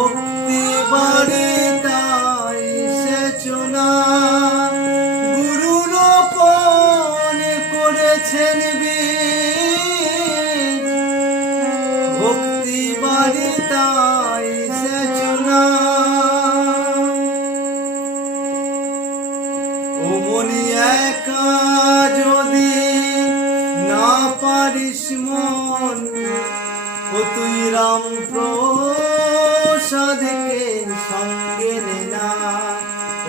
ভক্তি বাড়ে তাই সেচনা গুরু রোপণ করেছেন বীজ। ভক্তি বাড়ে তাই সেচনা ও মনি একা যদি না পারিস মন ও তুই রাম প্রসাদকে সঙ্গে নে না।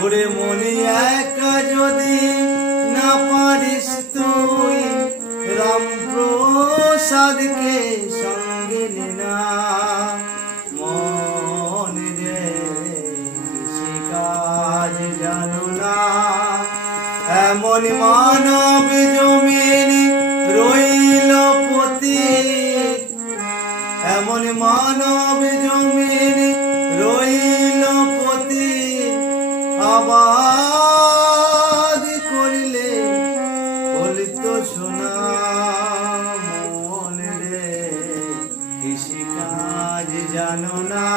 ওরে মনি একা যদি না পারিস তুই রাম প্রসাদকে সঙ্গে নে না। মন রে সে কাজ জানো না এমন মানব জমিন রইল পতিত। এমন মানব জমিন রইল পতিত। আবাদ করিলে ফলিত সোনা। মন রে কৃষি কাজ জানো না